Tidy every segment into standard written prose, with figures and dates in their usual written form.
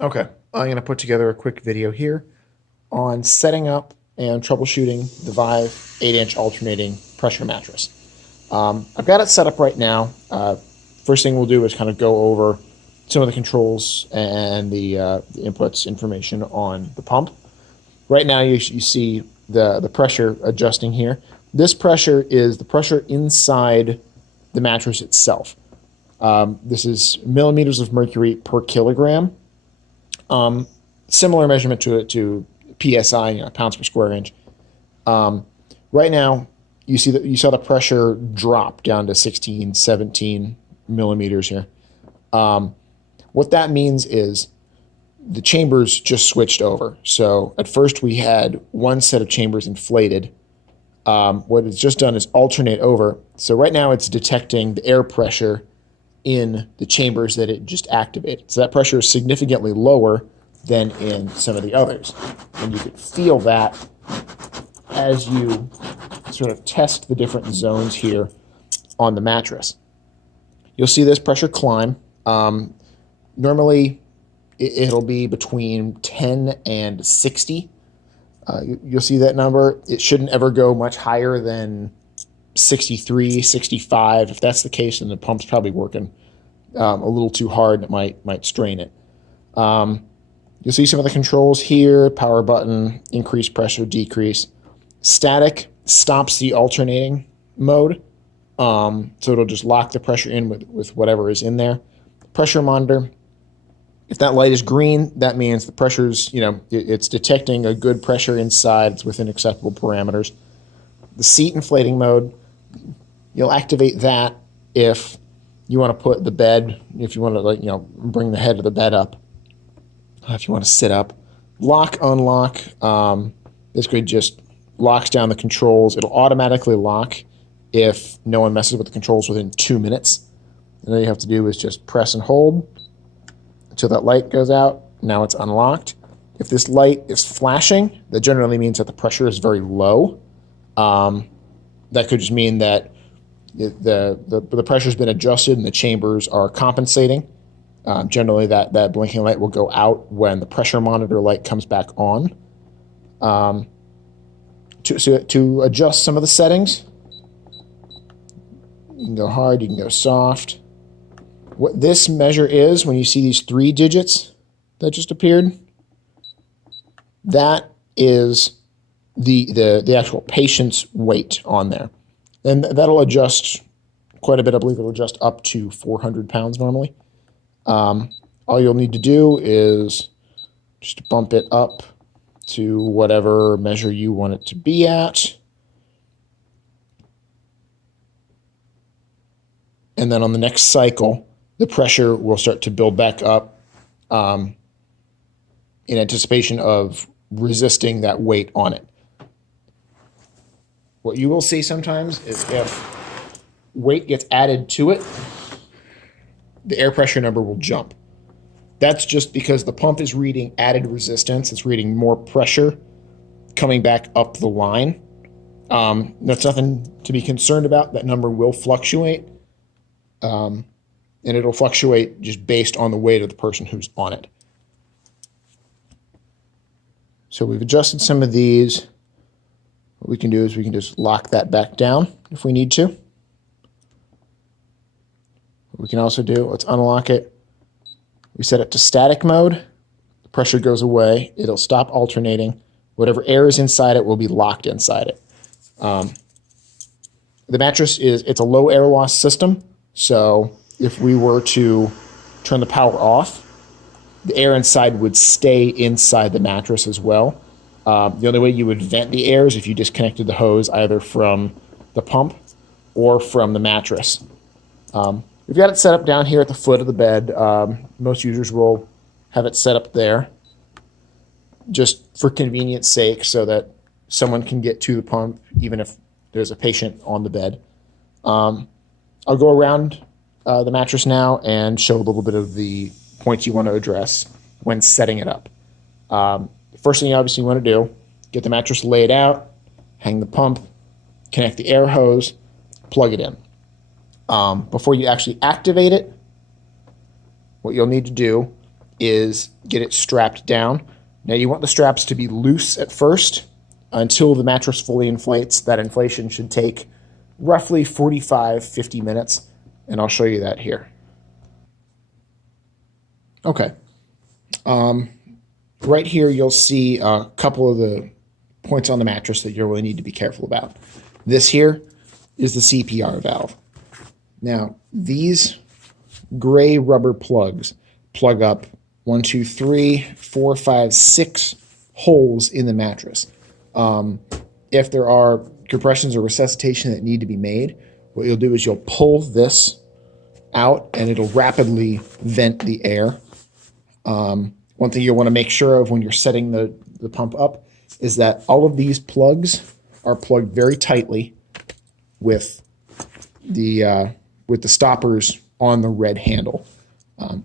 Okay, I'm going to put together a quick video here on setting up and troubleshooting the Vive 8-inch alternating pressure mattress. I've got it set up right now. First thing we'll do is kind of go over some of the controls and the inputs information on the pump. Right now you see the pressure adjusting here. This pressure is the pressure inside the mattress itself. This is millimeters of mercury per kilogram. Similar measurement to PSI, pounds per square inch. Right now, you saw the pressure drop down to 16, 17 millimeters here. What that means is the chambers just switched over. So at first we had one set of chambers inflated. What it's just done is alternate over. So right now it's detecting the air pressure in the chambers that it just activated. So that pressure is significantly lower than in some of the others. And you can feel that as you sort of test the different zones here on the mattress. You'll see this pressure climb. Normally it'll be between 10 and 60. You'll see that number. It shouldn't ever go much higher than 63, 65. If that's the case, then the pump's probably working a little too hard. It might strain it. You'll see some of the controls here: power button, increase pressure, decrease. Static stops the alternating mode, so it'll just lock the pressure in with whatever is in there. Pressure monitor. If that light is green, that means the pressure's, it's detecting a good pressure inside. It's within acceptable parameters. The seat inflating mode, you'll activate that if you want to put the bed, if you want to bring the head of the bed up, if you want to sit up. Lock, unlock, basically just locks down the controls. It'll automatically lock if no one messes with the controls within 2 minutes. And all you have to do is just press and hold until that light goes out. Now it's unlocked. If this light is flashing, that generally means that the pressure is very low. That could just mean that the pressure's been adjusted and the chambers are compensating. Generally, that blinking light will go out when the pressure monitor light comes back on. To adjust some of the settings, you can go hard, you can go soft. What this measure is, when you see these 3 digits that just appeared, that is the actual patient's weight on there. And that'll adjust quite a bit. I believe it'll adjust up to 400 pounds normally. All you'll need to do is just bump it up to whatever measure you want it to be at. And then on the next cycle, the pressure will start to build back up in anticipation of resisting that weight on it. What you will see sometimes is if weight gets added to it, the air pressure number will jump. That's just because the pump is reading added resistance. It's reading more pressure coming back up the line. That's nothing to be concerned about. That number will fluctuate. And it'll fluctuate just based on the weight of the person who's on it. So we've adjusted some of these. What we can do is we can just lock that back down if we need to. What we can also do, let's unlock it. We set it to static mode. The pressure goes away. It'll stop alternating. Whatever air is inside it will be locked inside it. The mattress it's a low air loss system. So if we were to turn the power off, the air inside would stay inside the mattress as well. The only way you would vent the air is if you disconnected the hose either from the pump or from the mattress. We've got it set up down here at the foot of the bed. Most users will have it set up there just for convenience sake so that someone can get to the pump even if there's a patient on the bed. I'll go around the mattress now and show a little bit of the points you want to address when setting it up. The first thing you obviously want to do, get the mattress laid out, hang the pump, connect the air hose, plug it in. Before you actually activate it, what you'll need to do is get it strapped down. Now you want the straps to be loose at first until the mattress fully inflates. That inflation should take roughly 45-50 minutes, and I'll show you that here. Okay. Right here you'll see a couple of the points on the mattress that you'll really need to be careful about. This here is the CPR valve. Now, these gray rubber plugs plug up 1, 2, 3, 4, 5, 6 holes in the mattress. If there are compressions or resuscitation that need to be made, what you'll do is you'll pull this out and it'll rapidly vent the air. One thing you'll want to make sure of when you're setting the pump up is that all of these plugs are plugged very tightly with the stoppers on the red handle.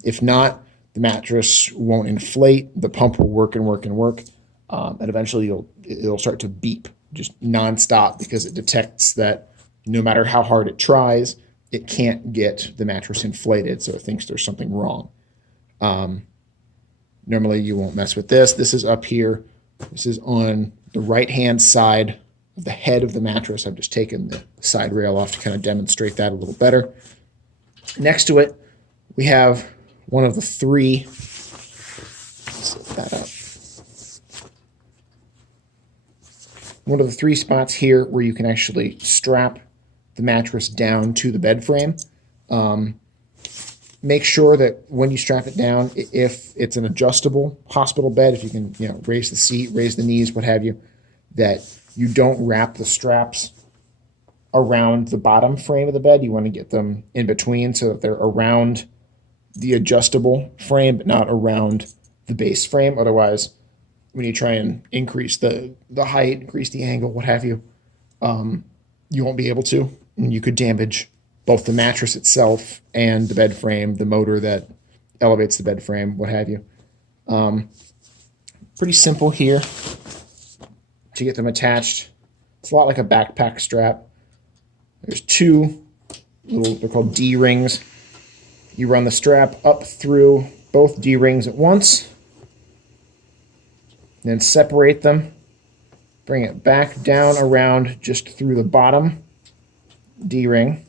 If not, the mattress won't inflate, the pump will work and work and work, and eventually it'll start to beep just nonstop because it detects that no matter how hard it tries, it can't get the mattress inflated, so it thinks there's something wrong. Normally you won't mess with this. This is up here. This is on the right-hand side of the head of the mattress. I've just taken the side rail off to kind of demonstrate that a little better. Next to it, we have one of the three. Let's lift that up. One of the three spots here where you can actually strap the mattress down to the bed frame. Make sure that when you strap it down, if it's an adjustable hospital bed, if you can, raise the seat, raise the knees, what have you, that you don't wrap the straps around the bottom frame of the bed. You want to get them in between so that they're around the adjustable frame, but not around the base frame. Otherwise, when you try and increase the height, increase the angle, what have you, you won't be able to, and you could damage both the mattress itself and the bed frame, the motor that elevates the bed frame, what have you. Pretty simple here to get them attached. It's a lot like a backpack strap. There's two little, they're called D-rings. You run the strap up through both D-rings at once, then separate them, bring it back down around just through the bottom D-ring,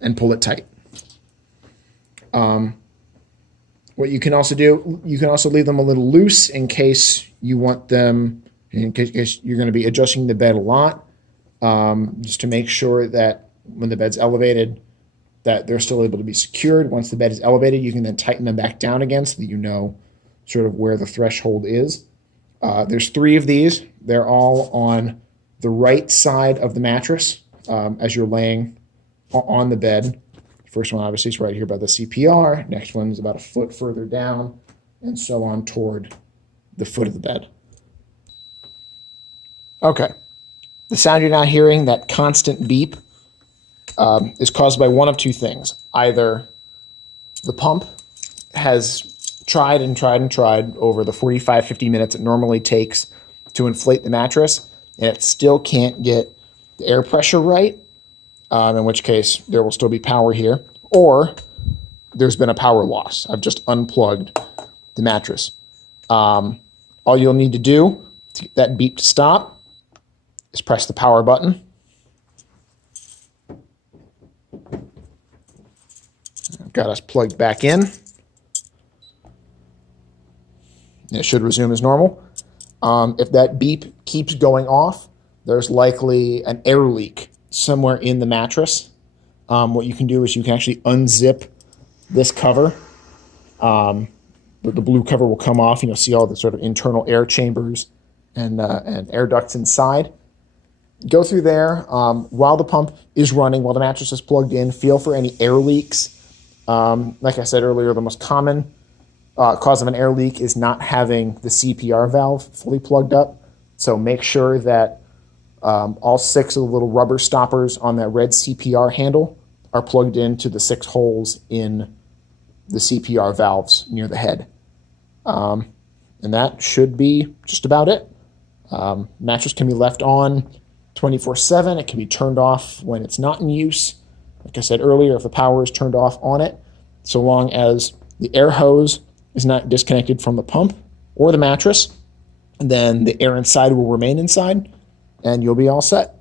and pull it tight. What you can also do, you can also leave them a little loose in case you want them, in case you're going to be adjusting the bed a lot, just to make sure that when the bed's elevated, that they're still able to be secured. Once the bed is elevated, you can then tighten them back down again so that you know sort of where the threshold is. There's three of these. They're all on the right side of the mattress as you're laying on the bed. First one obviously is right here by the CPR. Next one is about a foot further down, and so on toward the foot of the bed. Okay. The sound you're now hearing, that constant beep, is caused by one of two things. Either the pump has tried and tried and tried over the 45-50 minutes it normally takes to inflate the mattress, and it still can't get the air pressure right, in which case there will still be power here, or there's been a power loss. I've just unplugged the mattress. All you'll need to do to get that beep to stop is press the power button. I've got us plugged back in. It should resume as normal. If that beep keeps going off, there's likely an air leak somewhere in the mattress. What you can do is you can actually unzip this cover. The blue cover will come off, and you'll see all the sort of internal air chambers and air ducts inside. Go through there while the pump is running, while the mattress is plugged in. Feel for any air leaks. Like I said earlier, the most common cause of an air leak is not having the CPR valve fully plugged up. So make sure that all 6 of the little rubber stoppers on that red CPR handle are plugged into the 6 holes in the CPR valves near the head. And that should be just about it. Mattress can be left on 24/7. It can be turned off when it's not in use. Like I said earlier, if the power is turned off on it, so long as the air hose is not disconnected from the pump or the mattress, then the air inside will remain inside, and you'll be all set.